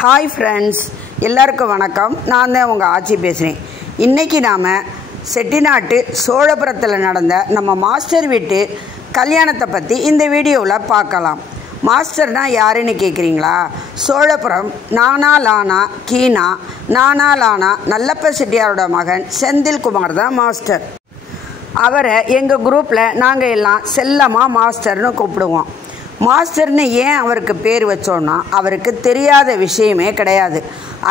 Hi friends, எல்லாருக்கும் வணக்கம். நான் தான் உங்கள் ஆச்சி பேசுகிறேன். இன்றைக்கி நாம் செட்டிநாட்டு சோழபுரத்தில் நடந்த நம்ம மாஸ்டர் வீட்டு கல்யாணத்தை பற்றி இந்த வீடியோவில் பார்க்கலாம். மாஸ்டர்னால் யாருன்னு கேட்குறீங்களா? சோழபுரம் நானா கீனா நானா நல்லப்ப செட்டியாரோட மகன் செந்தில்குமார் தான் மாஸ்டர். அவரை எங்கள் குரூப்பில் நாங்கள் எல்லாம் செல்லமாக மாஸ்டர்னு கூப்பிடுவோம். மாஸ்டர்னு ஏன் அவருக்கு பேர் வச்சோன்னா, அவருக்கு தெரியாத விஷயமே கிடையாது.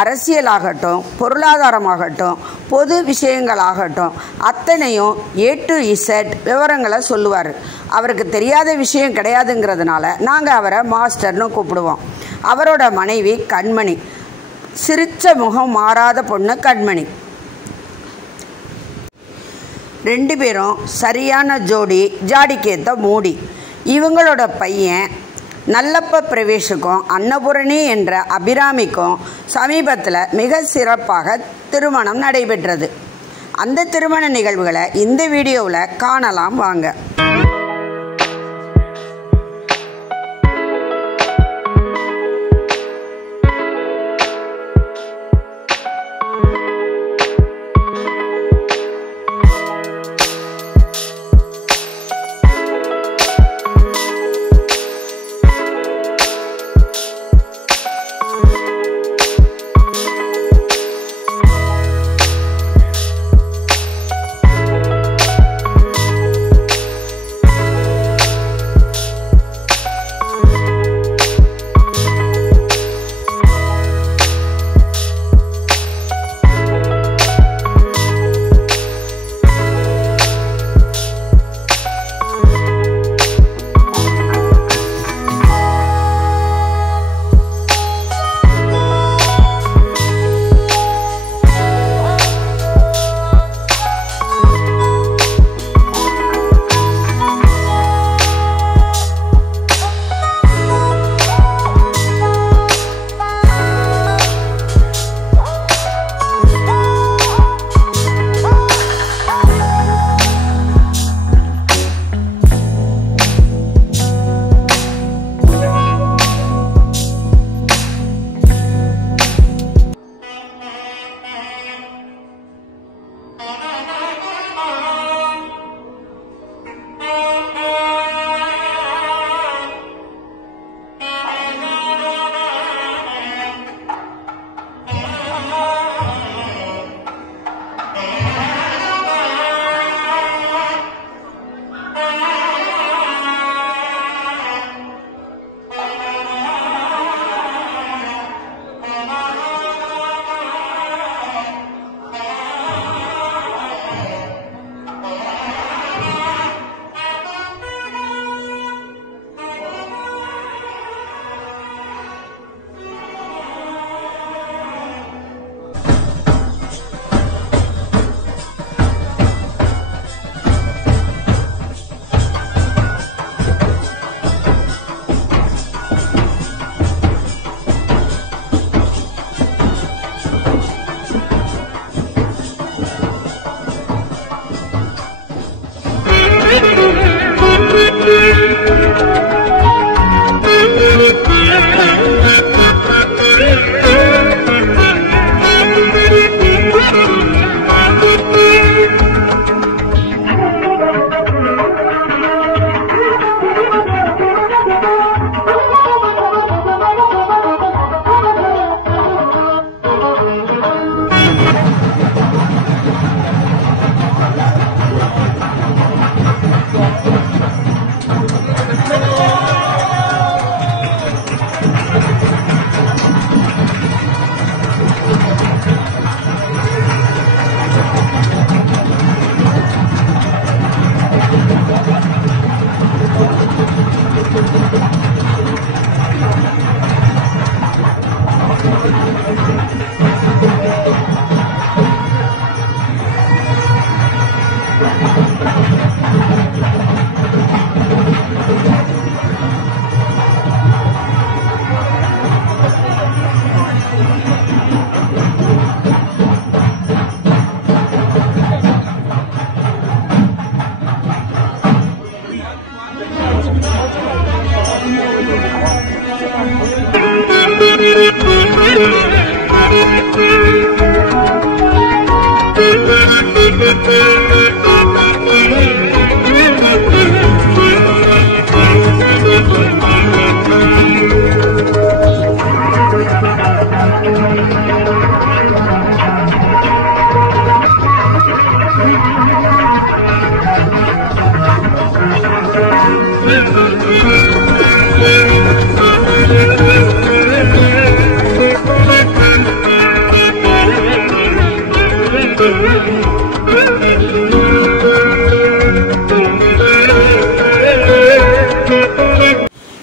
அரசியலாகட்டும், பொருளாதாரமாகட்டும், பொது விஷயங்களாகட்டும் அத்தனையும் A to Z விவரங்களை சொல்லுவார். அவருக்கு தெரியாத விஷயம் கிடையாதுங்கிறதுனால நாங்கள் அவரை மாஸ்டர்னு கூப்பிடுவோம். அவரோட மனைவி கண்மணி, சிரிச்ச முகம் மாறாத பொண்ணு கண்மணி. 2 பேரும் சரியான ஜோடி, ஜாடிக்கேத்த மூடி. இவங்களோட பையன் நல்லப்ப பிரவேஷுக்கும் அன்னபூரணி என்ற அபிராமிக்கும் சமீபத்தில் மிக சிறப்பாக திருமணம் நடைபெற்றது. அந்த திருமண நிகழ்வுகளை இந்த வீடியோவில் காணலாம் வாங்க.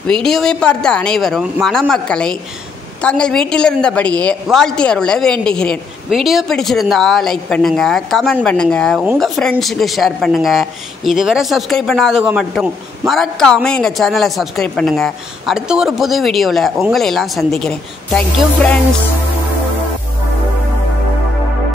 வீடியோவை பார்த்த அனைவரும் மணமக்களை தங்கள் வீட்டில் இருந்தபடியே வாழ்த்தி அருள வேண்டுகிறேன். வீடியோ பிடிச்சிருந்தா லைக் பண்ணுங்கள், கமெண்ட் பண்ணுங்கள், உங்கள் ஃப்ரெண்ட்ஸுக்கு ஷேர் பண்ணுங்கள். இதுவரை சப்ஸ்கிரைப் பண்ணாதவங்க மட்டும் மறக்காமல் எங்கள் சேனலை சப்ஸ்கிரைப் பண்ணுங்கள். அடுத்து ஒரு புது வீடியோவில் உங்களை எல்லாம் சந்திக்கிறேன். Thank you friends.